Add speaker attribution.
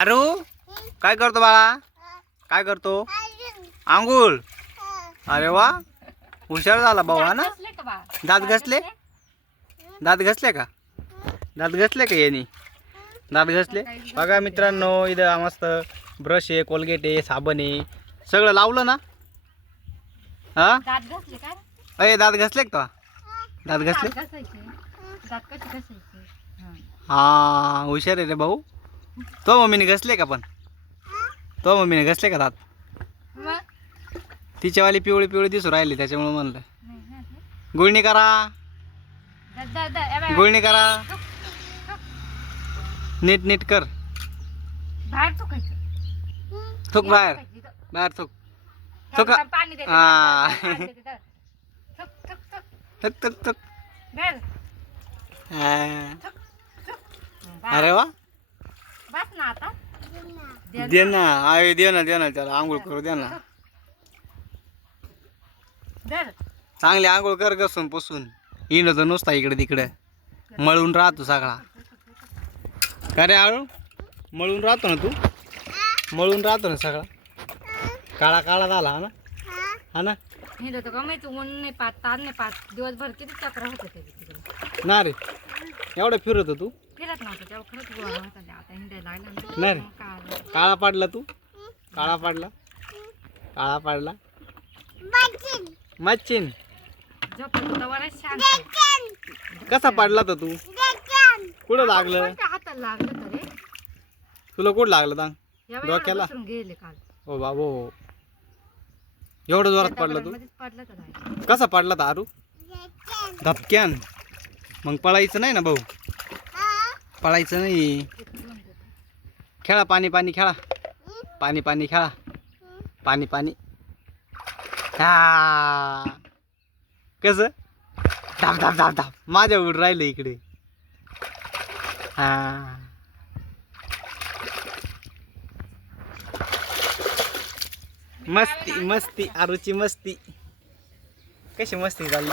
Speaker 1: अरू काय करतो बाळा? काय करतो? आंघोळ? अरे वा. हुशार झाला भाऊ हा ना? दात घसले? दात घसले का? दात घसले का यांनी? दात घसले? बघा मित्रांनो इथं मस्त ब्रश आहे कोलगेट आहे साबण आहे. सगळं लावलं ना? हा?
Speaker 2: दात घसले का
Speaker 1: अय दात घसले? का दात घसले
Speaker 2: हा.
Speaker 1: हा हुशार आहे रे भाऊ. तो मम्मीने घसले का पण? तो मम्मीने घसले का दात? तिच्यावाली पिवळी पिवळी दिसू राहिली त्याच्यामुळे म्हणलं. गुळणी करा. गुळणी करा. नीट नीट कर. थुक बाहेर. बाहेर थुक. थुक हा.
Speaker 2: थुक, थुक, थुक.
Speaker 1: अरे वा.
Speaker 2: ना आता? दे
Speaker 1: ना आई दे ना दे ना त्याला. आंघोळ करू दे ना
Speaker 2: धर.
Speaker 1: चांगली आंघोळ कर घसून पुसून. येणं तर नुसता इकडे तिकडे. मळून राहतो सगळा. का रे आळू? मळून राहतो ना तू? मळून राहतो ना सगळा. काळा काळा झाला हा ना? हा ना?
Speaker 2: हे तर का माहिती ऊन नाही पात तार नाही पात दिवसभर किती चक्र होत ते
Speaker 1: ना रे. एवढं फिरत तू?
Speaker 2: फिरत नव्हतं तेव्हा खरंच गोळा होता ते. आता हिंडायला लागला ना.
Speaker 1: नाही रे.
Speaker 2: मग.
Speaker 1: काळा पाडला तू काळा पाडला काळा पाडला मच्छीन
Speaker 2: झोपत होता बराच शांत आहे.
Speaker 1: कसा पाडला तर तू कुठं लागलं
Speaker 2: कोणत्या हाताला लागलं तर रे
Speaker 1: तुला कुठं लागलं सांग
Speaker 2: या बाई
Speaker 1: डोक्याला?
Speaker 2: बसून गेले काल
Speaker 1: हो बाबो एवढं जोरात पडला तू
Speaker 2: मध्येच पडलं तर आहे.
Speaker 1: कसा पडला तर आरू धपक्यान मग पळायचं नाही ना भाऊ पळायचं नाही. खेळा पाणी पाणी खेळा. पाणी पाणी खेळा. पाणी पाणी. हा. कस? धाप धाप धाप धाप माझ्या उड राहिलं इकडे. हा. मस्ती मस्ती आरुची मस्ती. कशी मस्ती झाली?